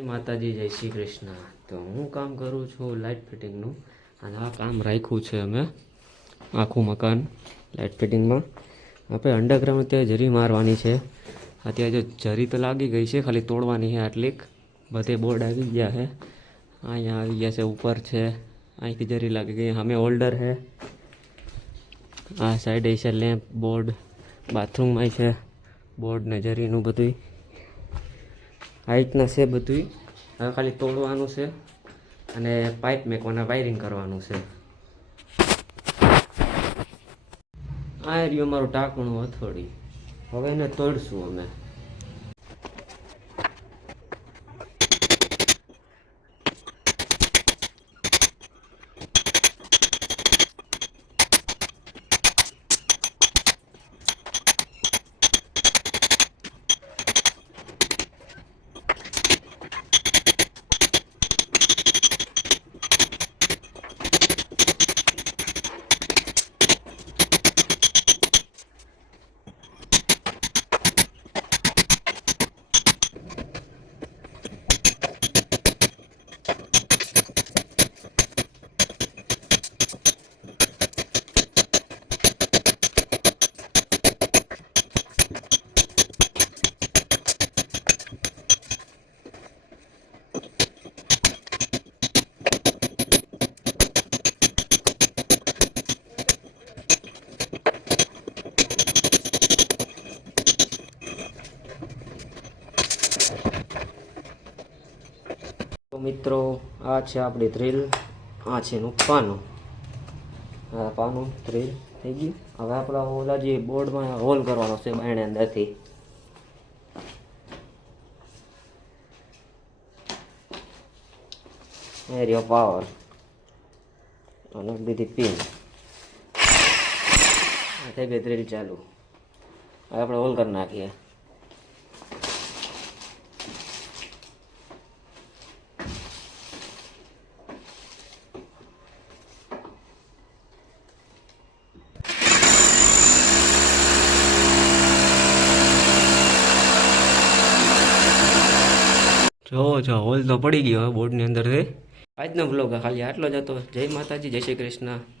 જય માતાજી, જય શ્રી કૃષ્ણ. તો હું કામ કરું છું લાઇટ ફિટિંગનું, અને આ કામ રાખ્યું છે અમે આખું મકાન લાઇટ ફિટિંગમાં. આપણે અંડરગ્રાઉન્ડ ત્યાં જરી મારવાની છે. અત્યારે જો જરી તો લાગી ગઈ છે, ખાલી તોડવાની છે આટલીક. બધે બોર્ડ આવી ગયા છે, અહીંયા આવી ગયા છે, ઉપર છે, અહીંથી જરી લાગી ગઈ. અમે હોલ્ડર છે, આ સાઈડે છે લેમ્પ બોર્ડ, બાથરૂમમાં છે બોર્ડ ને જરીનું બધું હાઈટના છે બધું. હવે ખાલી તોડવાનું છે અને પાઇપ મેકવાના, વાયરિંગ કરવાનું છે. આ રહ્યું અમારું ટાંકણું હથોડી. હવે એને તોડશું અમે. તો મિત્રો, આ છે આપણી ડ્રીલ, આ છે એનું પાનું. હા, પાનું ડ્રીલ થઈ ગયું. હવે આપણે ઓલા જે બોર્ડમાં હોલ કરવાનો છે બાયણે અંદરથી. એ રહ્યો પાવર અને બીજી પિન. થઈ ગઈ ડ્રીલ ચાલુ. હવે આપણે હોલ કરી નાખીએ. જો હોલ તો પડી ગયો હવે બોર્ડની અંદરથી. આજનો બ્લોગ ખાલી આટલો જ હતો. જય માતાજી, જય શ્રી કૃષ્ણ.